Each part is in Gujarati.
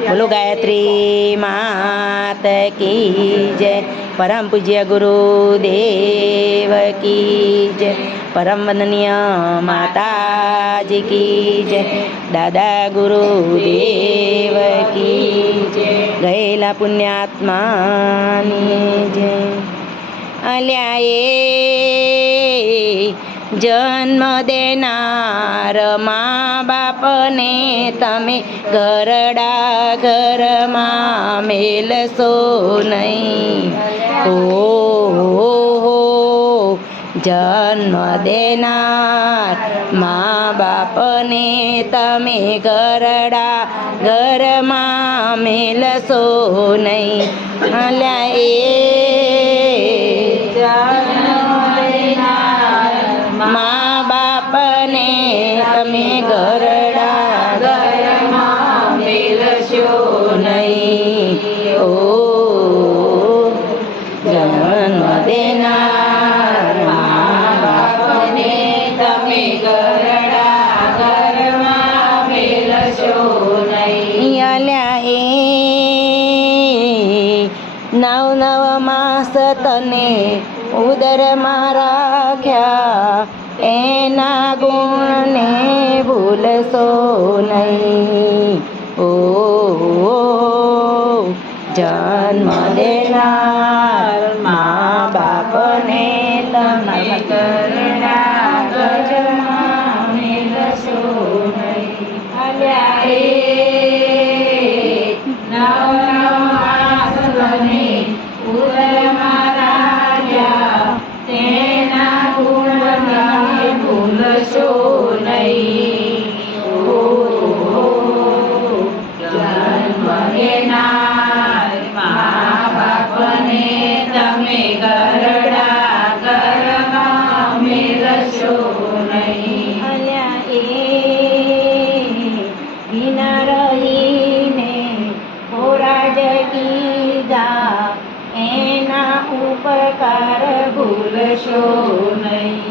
બોલો ગાયત્રી માત કી જય. પરમ પૂજ્ય ગુરુદેવ કી જય. પરમ વંદનીય માતાજી કી જય. દાદા ગુરુદેવ કી જય. ગયેલા પુણ્યાત્માની જય. અલ્યા એ જન્મ દેનાર મા બાપને તમે ઘરડા ઘરમાં મેલશો નહીં. ઓ જન્મ દેનાર મા બાપને તમે ઘરડા ઘરમાં મેલશો નહીં. તને ઉદરમાં રાખ્યા એના ગુણને ભૂલશો નહીં. ઓ જન્મ દેનાર મા બાપને મેલશો નહીં અલ્યા એ વિના રહીને ખોરાજ કીધા એના ઉપકાર ભૂલશો નહીં.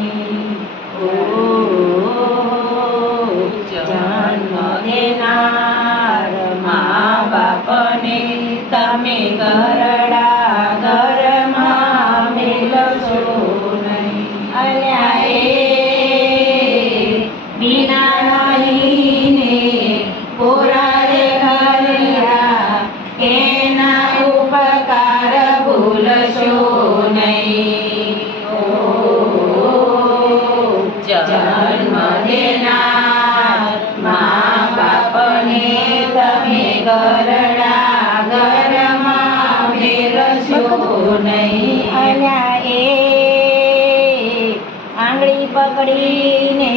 નહીં અલ્યા એ આંગળી પકડીને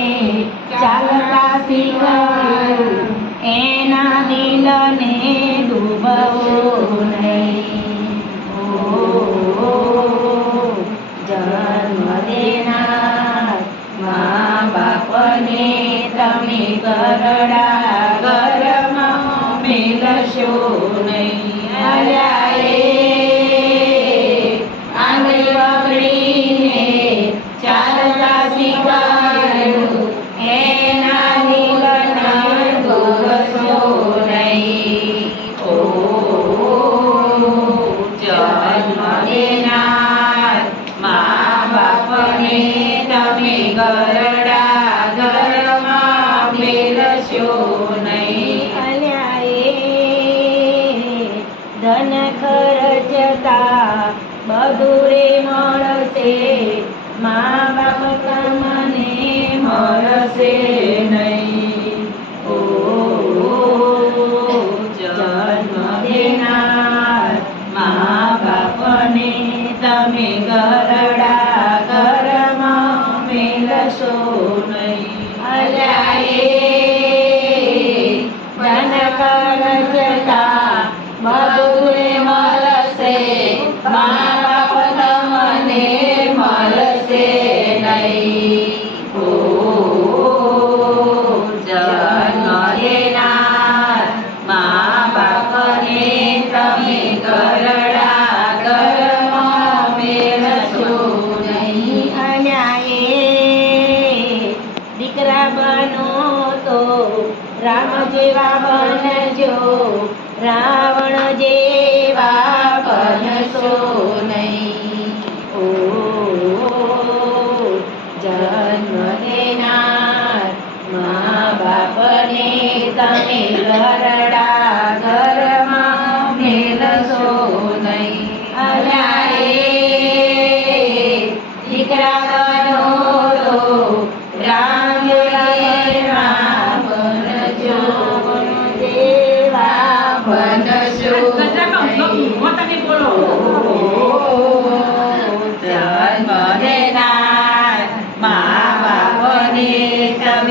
ચાલતા શીખવ્યું એના દિલને ડૂબવો નહીં. જન્મ દેનાર મા બાપને તમે કરડા ઘરમાં મેલશો બધું રે મળશે, મા બાપ તમને મળશે નહીં. ઓ, જન્મ દેનાર મા બાપને તમે ગરડા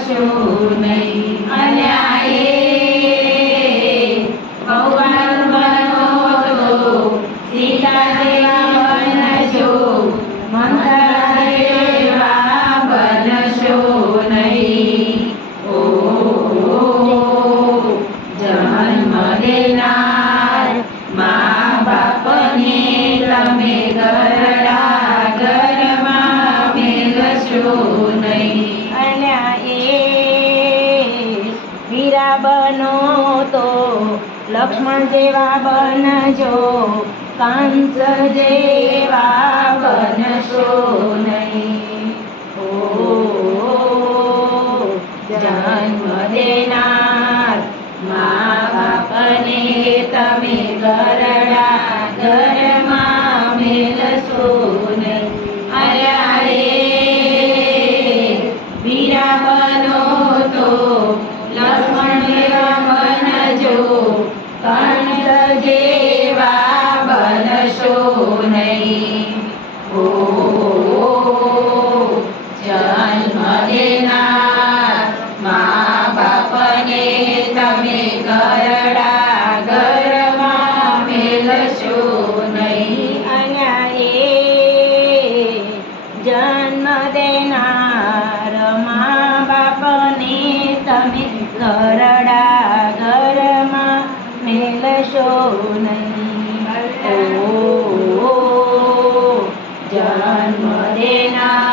કશો નહીં. અલ્યા રાજા બનો તો લક્ષ્મણ જેવા બનજો, કંસ જેવા બનશો નહીં. ઓ જન્મ દેનાર મા બાપને તમે ગરડા ગરમ Bye. મેલશો નહીં ઓ જન્મ દેના